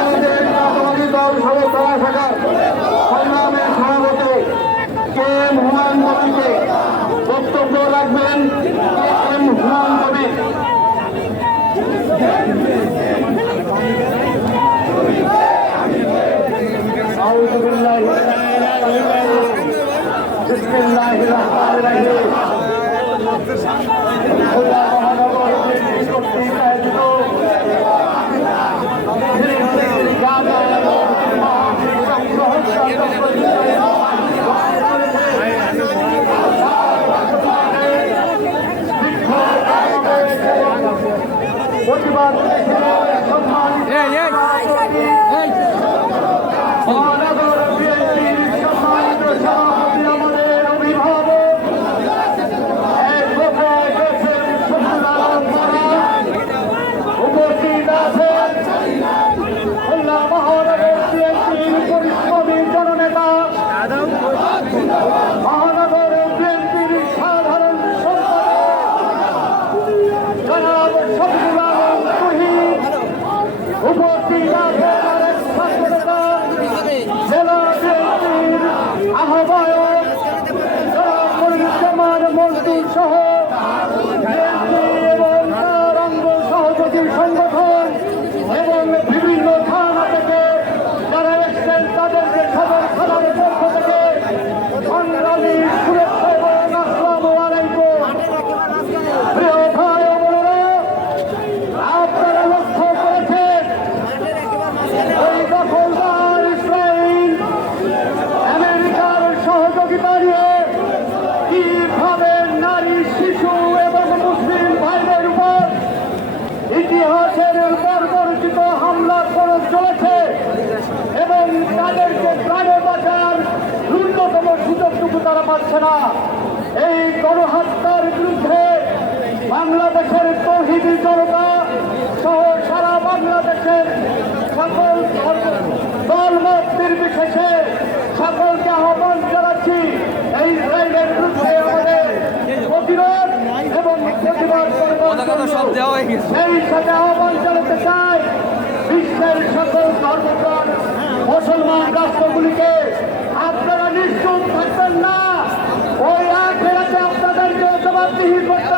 আমাদের জাতীয়বাদী দল সদস্যরা শাখার সংগ্রামের সভাপতি কে এম হুমায়ুন কবিরকে বক্তব্য রাখবেন। K M Humayun Kabir. প্রতিবাদ সংগঠন এবং বিভিন্ন থানা থেকে যারা এসছেন তাদেরকে সদর থানার পক্ষ থেকে সংগ্রামী শুভেচ্ছা এবং আসসালামু আলাইকুম। প্রিয় ভাই ও বোনেরা, আপনারা লক্ষ্য করেছেন ওই দখলদার ইসরায়েল আমেরিকার সহযোগিতা নিয়ে কিভাবে নারী, শিশু এবং মুসলিম ভাইদের উপর ইতিহাসের বর্বরচিত হামলা করে চলেছে এবং তাদেরকে প্রাণে বাঁচার ন্যূনতম সুযোগটুকু তারা পাচ্ছে না। এই গণহত্যার বিরুদ্ধে বাংলাদেশের তৌহিদি জনতা সহ সারা বাংলাদেশের সকল দলমত নির্বিশেষে সকলকে আহ্বান জানাচ্ছি এই ইসরায়েলের বিরুদ্ধে আমাদের প্রতিরোধ এবং প্রতিবাদ সেই সাথে আহ্বান জানাতে চাই বিশ্বের সকল ধর্মপ্রাণ মুসলমান রাষ্ট্রগুলিকে আপনারা নিশ্চুপ থাকবেন না। ওই আখেরাতে আপনাদেরকে জবাবদিহি করতে